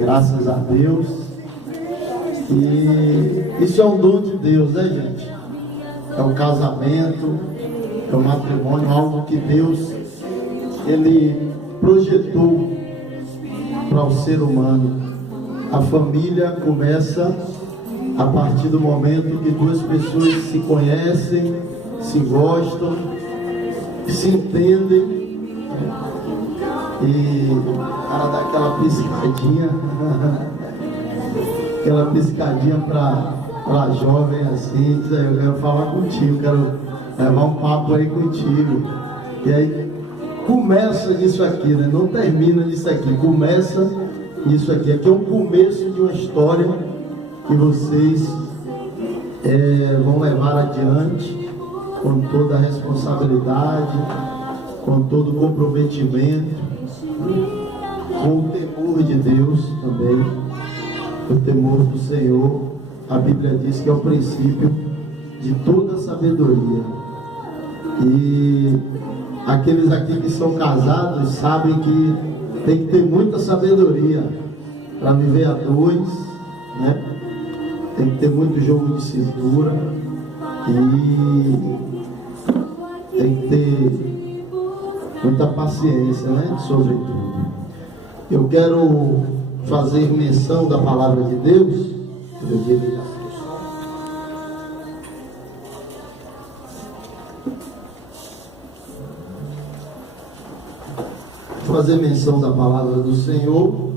Graças a Deus. E isso é um dom de Deus, né, gente? É um casamento, é um matrimônio, algo que Deus, Ele projetou para o ser humano. A família começa a partir do momento que duas pessoas se conhecem, se gostam, se entendem, e o cara dá aquela piscadinha para jovem assim, diz aí, eu quero falar contigo, quero levar um papo aí contigo. E aí começa nisso aqui, né? Não termina nisso aqui, começa nisso aqui. Aqui é um começo de uma história que vocês vão levar adiante com toda a responsabilidade, com todo o comprometimento, com o temor de Deus também, o temor do Senhor. A Bíblia diz que é o princípio de toda sabedoria. E aqueles aqui que são casados sabem que tem que ter muita sabedoria para viver a dois, né? Tem que ter muito jogo de cintura e tem que ter muita paciência, né? Sobretudo. Eu quero fazer menção da palavra de Deus. Fazer menção da palavra do Senhor.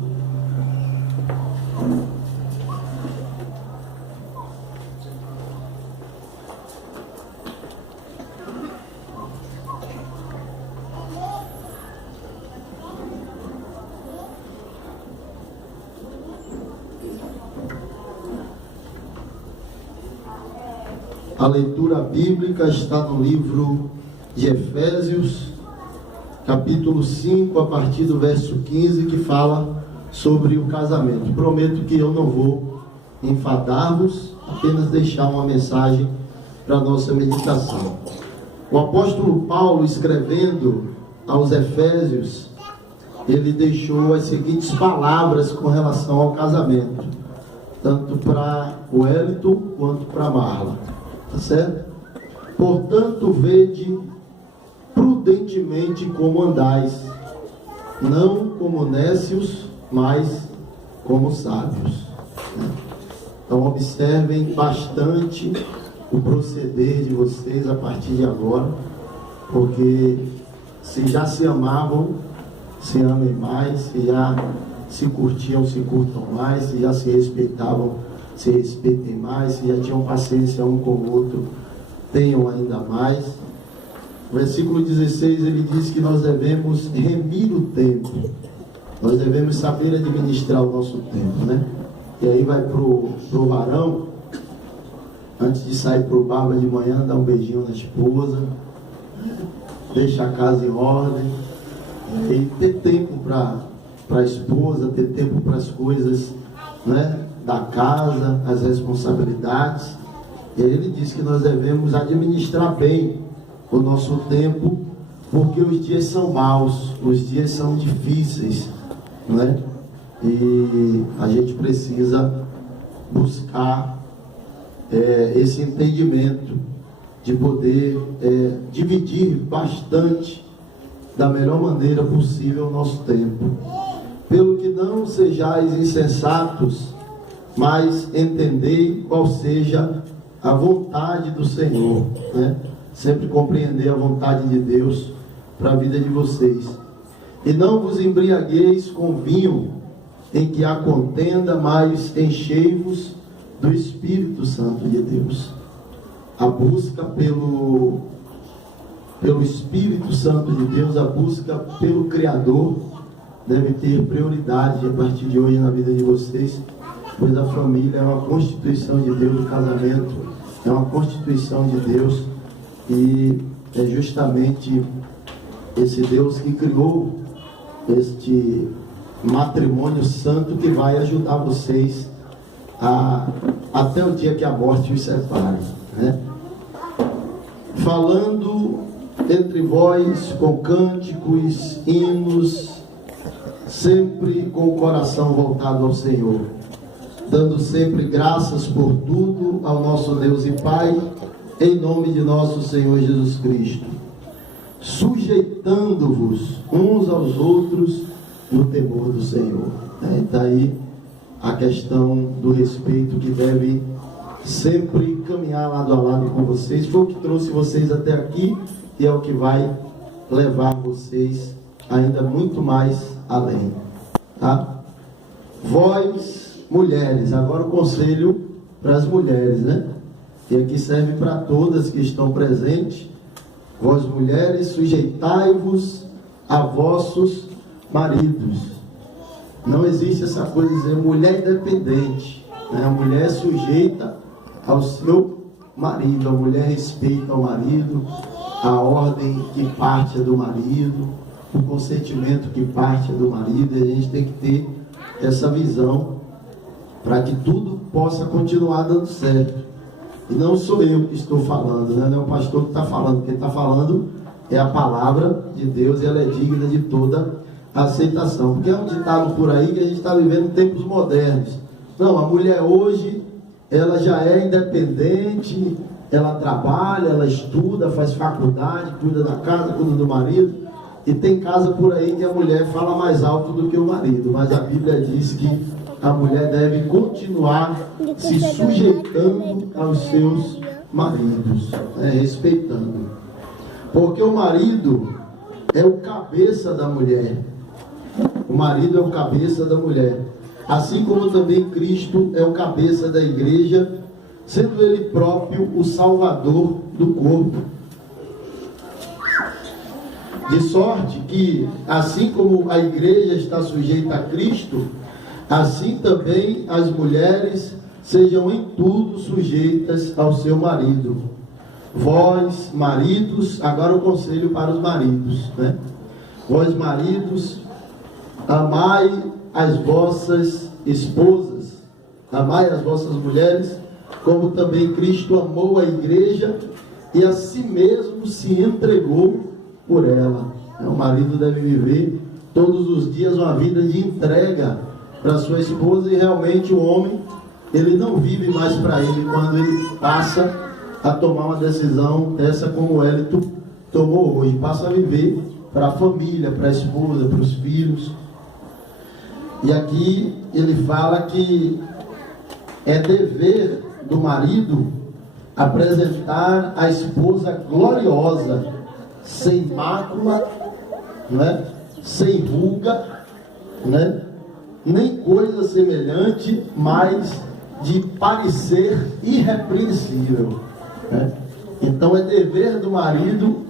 A leitura bíblica está no livro de Efésios, capítulo 5, a partir do verso 15, que fala sobre o casamento. Prometo que eu não vou enfadar-vos, apenas deixar uma mensagem para a nossa meditação. O apóstolo Paulo, escrevendo aos Efésios, ele deixou as seguintes palavras com relação ao casamento, tanto para o Wellington quanto para a Marla. Tá certo? Portanto, vede prudentemente como andais, não como nécios, mas como sábios. Então observem bastante o proceder de vocês a partir de agora, porque se já se amavam, se amem mais, se já se curtiam, se curtam mais, se já se respeitavam, se respeitem mais, se já tinham paciência um com o outro, tenham ainda mais. O versículo 16, ele diz que nós devemos remir o tempo, nós devemos saber administrar o nosso tempo, né? E aí vai pro varão, antes de sair pro bar de manhã, dá um beijinho na esposa, deixa a casa em ordem, e ter tempo para a esposa, ter tempo para as coisas, né, da casa, as responsabilidades. E aí ele diz que nós devemos administrar bem o nosso tempo, porque os dias são maus, os dias são difíceis, né? E a gente precisa buscar esse entendimento de poder dividir bastante, da melhor maneira possível, o nosso tempo. Pelo que não sejais insensatos, mas entendei qual seja a vontade do Senhor, né? Sempre compreender a vontade de Deus para a vida de vocês. E não vos embriagueis com vinho, em que há contenda, mas enchei-vos do Espírito Santo de Deus. A busca pelo Espírito Santo de Deus, a busca pelo Criador, deve ter prioridade a partir de hoje na vida de vocês, pois a família é uma constituição de Deus, o casamento é uma constituição de Deus, e é justamente esse Deus que criou este matrimônio santo que vai ajudar vocês até o dia que a morte os separe, né? Falando entre vós com cânticos, hinos, sempre com o coração voltado ao Senhor, dando sempre graças por tudo ao nosso Deus e Pai, em nome de nosso Senhor Jesus Cristo, sujeitando-vos uns aos outros no temor do Senhor. Está aí a questão do respeito que deve sempre caminhar lado a lado com vocês. Foi o que trouxe vocês até aqui e é o que vai levar vocês ainda muito mais além, tá? Vós, mulheres, agora o conselho para as mulheres, né? E aqui serve para todas que estão presentes. Vós, mulheres, sujeitai-vos a vossos maridos. Não existe essa coisa de dizer mulher independente, né? A mulher é sujeita ao seu marido, a mulher respeita o marido, a ordem que parte é do marido, o consentimento que parte é do marido. E a gente tem que ter essa visão para que tudo possa continuar dando certo. E não sou eu que estou falando, né? Não é o pastor que está falando. Quem está falando é a palavra de Deus e ela é digna de toda aceitação. Porque é um ditado por aí que a gente está vivendo tempos modernos. Não, a mulher hoje, ela já é independente, ela trabalha, ela estuda, faz faculdade, cuida da casa, cuida do marido. E tem casa por aí que a mulher fala mais alto do que o marido. Mas a Bíblia diz que a mulher deve continuar se sujeitando aos seus maridos, respeitando. Porque o marido é o cabeça da mulher. O marido é o cabeça da mulher. Assim como também Cristo é o cabeça da igreja, sendo ele próprio o salvador do corpo. De sorte que, assim como a igreja está sujeita a Cristo, assim também as mulheres sejam em tudo sujeitas ao seu marido. Vós, maridos, agora o conselho para os maridos, né? Vós, maridos, amai as vossas esposas, amai as vossas mulheres, como também Cristo amou a igreja e a si mesmo se entregou por ela. O marido deve viver todos os dias uma vida de entrega para sua esposa, e realmente o homem, ele não vive mais para ele quando ele passa a tomar uma decisão essa como o Hélito tomou hoje, passa a viver para a família, para a esposa, para os filhos. E aqui ele fala que é dever do marido apresentar a esposa gloriosa, sem mácula, né? Sem ruga, né? Nem coisa semelhante, mas de parecer irrepreensível, né? Então é dever do marido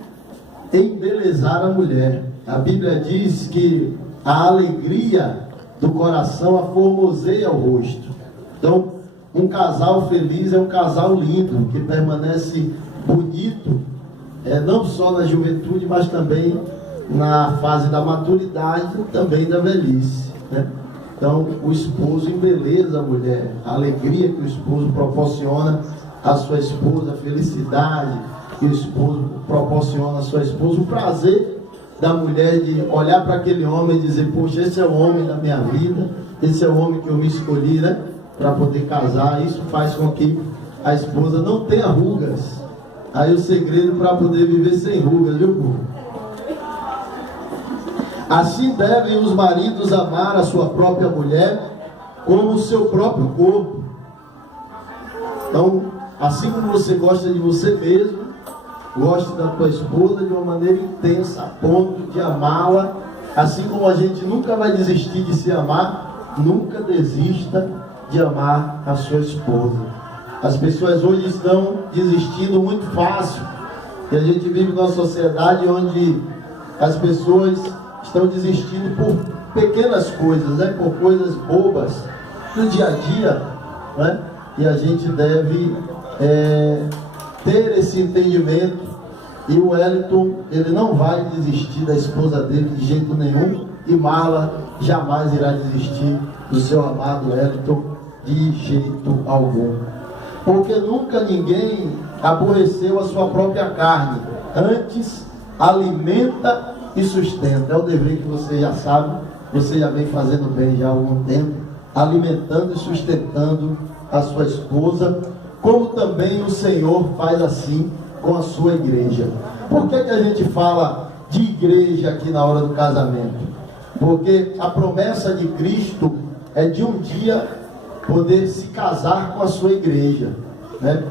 embelezar a mulher. A Bíblia diz que a alegria do coração aformoseia o rosto. Então, um casal feliz é um casal lindo, que permanece bonito, não só na juventude, mas também na fase da maturidade e também da velhice, né? Então, o esposo embeleza a mulher, a alegria que o esposo proporciona à sua esposa, a felicidade que o esposo proporciona à sua esposa, o prazer da mulher de olhar para aquele homem e dizer: poxa, esse é o homem da minha vida, esse é o homem que eu me escolhi, né, para poder casar. Isso faz com que a esposa não tenha rugas. Aí o segredo para poder viver sem rugas, viu, povo? Assim devem os maridos amar a sua própria mulher como o seu próprio corpo. Então, assim como você gosta de você mesmo, goste da tua esposa de uma maneira intensa, a ponto de amá-la. Assim como a gente nunca vai desistir de se amar, nunca desista de amar a sua esposa. As pessoas hoje estão desistindo muito fácil. E a gente vive numa sociedade onde as pessoas estão desistindo por pequenas coisas, né? Por coisas bobas do dia a dia, né? E a gente deve ter esse entendimento. E o Wellington, ele não vai desistir da esposa dele de jeito nenhum, e Marla jamais irá desistir do seu amado Wellington de jeito algum. Porque nunca ninguém aborreceu a sua própria carne, antes alimenta e sustenta. É o dever que você já sabe você já vem fazendo bem já há algum tempo, alimentando e sustentando a sua esposa, como também o Senhor faz assim com a sua igreja. Por que a gente fala de igreja aqui na hora do casamento? Porque a promessa de Cristo é de um dia poder se casar com a sua igreja, né?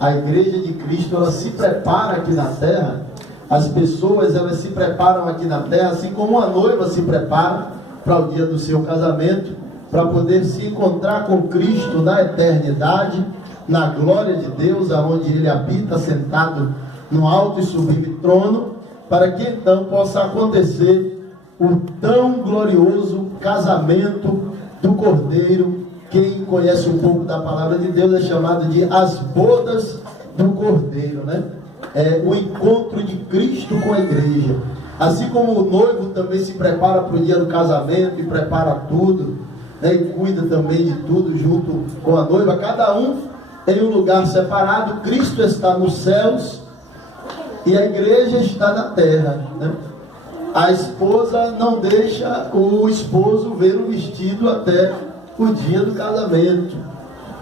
A igreja de Cristo, ela se prepara aqui na terra, as pessoas, elas se preparam aqui na terra, assim como a noiva se prepara para o dia do seu casamento, para poder se encontrar com Cristo na eternidade, na glória de Deus, aonde Ele habita sentado no alto e sublime trono, para que então possa acontecer o tão glorioso casamento do Cordeiro. Quem conhece um pouco da palavra de Deus é chamado de as bodas do Cordeiro, né? É o encontro de Cristo com a igreja. Assim como o noivo também se prepara para o dia do casamento e prepara tudo, né? E cuida também de tudo junto com a noiva, cada um em um lugar separado. Cristo está nos céus e a igreja está na terra, né? A esposa não deixa o esposo ver o vestido até o dia do casamento,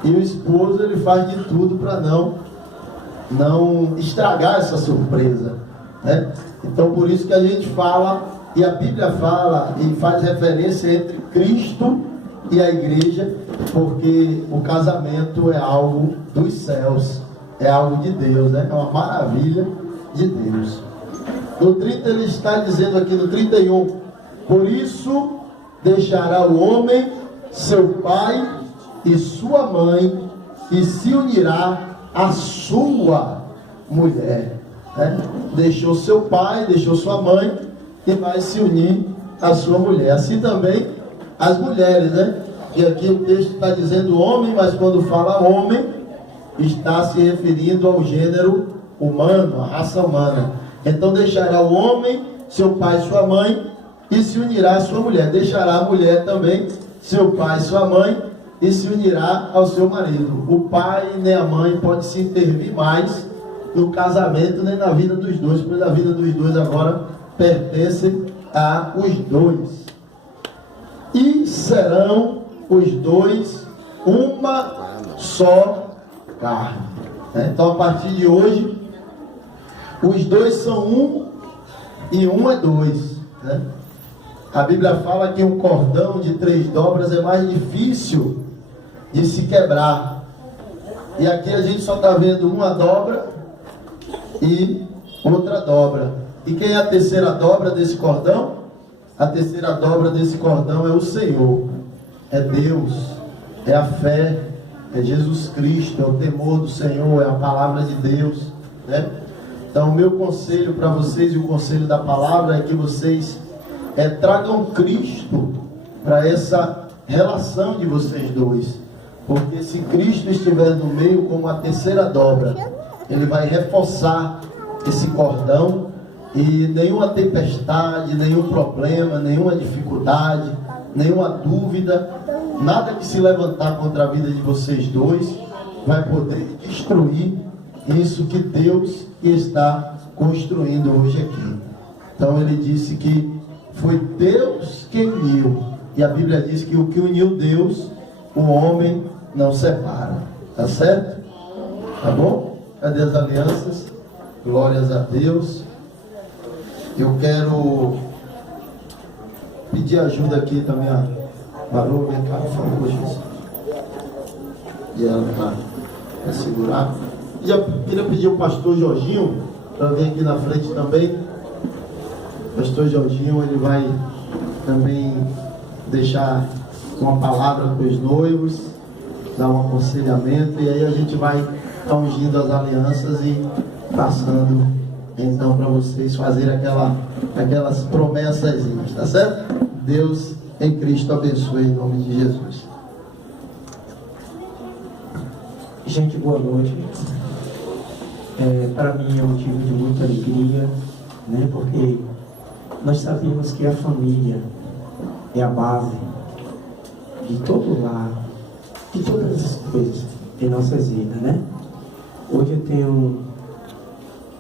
e o esposo, ele faz de tudo para não estragar essa surpresa, né? Então por isso que a gente fala, e a Bíblia fala e faz referência entre Cristo e a igreja, porque o casamento é algo dos céus, é algo de Deus, né? É uma maravilha de Deus. No 30 ele está dizendo aqui no 31, por isso deixará o homem seu pai e sua mãe e se unirá à sua mulher, né? Deixou seu pai, deixou sua mãe e vai se unir à sua mulher. Assim também as mulheres, né? E aqui o texto está dizendo homem, mas quando fala homem, está se referindo ao gênero humano, à raça humana. Então deixará o homem seu pai e sua mãe e se unirá à sua mulher. Deixará a mulher também seu pai e sua mãe e se unirá ao seu marido. O pai nem a mãe pode se intervir mais no casamento nem na vida dos dois, pois a vida dos dois agora pertence a os dois. E serão os dois uma só carne. Então a partir de hoje, os dois são um e um é dois, né? A Bíblia fala que um cordão de 3 dobras é mais difícil de se quebrar. E aqui a gente só está vendo uma dobra e outra dobra. E quem é a terceira dobra desse cordão? A terceira dobra desse cordão é o Senhor. É Deus. É a fé. É Jesus Cristo. É o temor do Senhor. É a palavra de Deus, né? Então o meu conselho para vocês, e o conselho da palavra, é que vocês tragam Cristo para essa relação de vocês dois, porque se Cristo estiver no meio como a terceira dobra, Ele vai reforçar esse cordão, e nenhuma tempestade, nenhum problema, nenhuma dificuldade, nenhuma dúvida, nada que se levantar contra a vida de vocês dois vai poder destruir isso que Deus está construindo hoje aqui. Então ele disse que foi Deus quem uniu. E a Bíblia diz que o que uniu Deus, o homem não separa. Tá certo? Tá bom? Cadê as alianças? Glórias a Deus. Eu quero pedir ajuda aqui também a Barô, vem cá, por favor, Jesus. E ela vai segurar. Já queria pedir o pastor Jorginho para vir aqui na frente também. O pastor Jorginho, ele vai também deixar uma palavra para os noivos, dar um aconselhamento, e aí a gente vai ungindo as alianças e passando então para vocês fazerem aquelas promessas, tá certo? Deus em Cristo abençoe em nome de Jesus. Gente, boa noite. Para mim é um motivo de muita alegria, né? Porque nós sabemos que a família é a base de todo lar, de todas as coisas em nossas vidas, né? Hoje eu tenho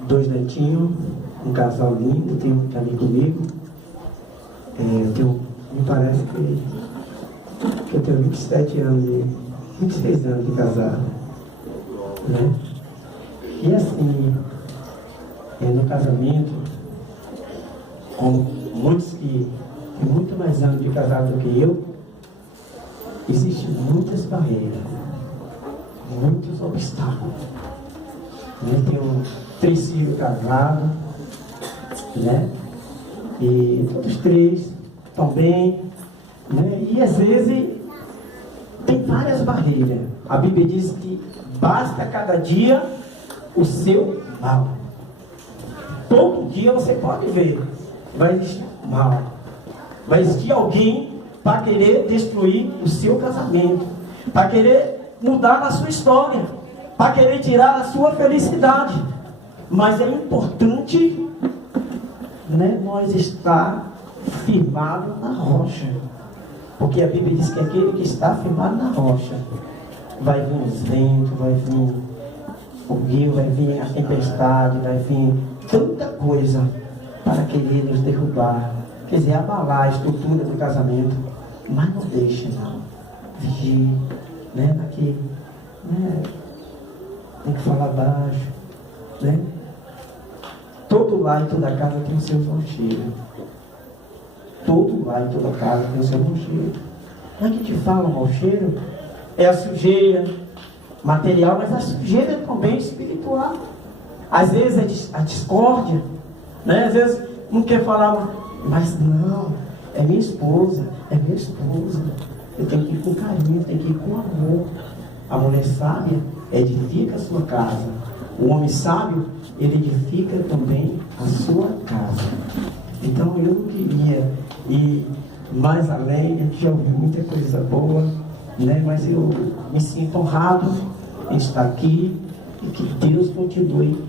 2 netinhos, um casal lindo, tenho um que está ali comigo. Eu tenho me parece que eu tenho 27 anos, 26 anos de casado, né? E assim, no casamento, como muitos que têm muito mais anos de casado do que eu, existem muitas barreiras, muitos obstáculos. Eu tenho 3 filhos casados, né? E todos 3 estão bem, né? E às vezes tem várias barreiras. A Bíblia diz que basta cada dia o seu mal. Todo dia você pode ver, vai existir mal, vai existir alguém para querer destruir o seu casamento, para querer mudar a sua história, para querer tirar a sua felicidade. Mas é importante, né, nós estar firmado na rocha, porque a Bíblia diz que aquele que está firmado na rocha, vai vir os ventos, vai vir o rio, vai vir a tempestade, vai vir tanta coisa para querer nos derrubar, quer dizer, abalar a estrutura do casamento. Mas não deixe, não. Vigie, né? Aqui, né? Tem que falar baixo, né? Todo lar e toda casa tem o seu bom cheiro. Todo lar e toda casa tem o seu bom cheiro. Não é que te fala o mau cheiro? É a sujeira material, mas a sujeira também espiritual. Às vezes é a discórdia, né? Às vezes não quer falar, mas não, é minha esposa, é minha esposa. Eu tenho que ir com carinho, tenho que ir com amor. A mulher sábia edifica a sua casa. O homem sábio, ele edifica também a sua casa. Então eu não queria ir mais além, eu já ouvi muita coisa boa, né? Mas eu me sinto honrado em estar aqui e que Deus continue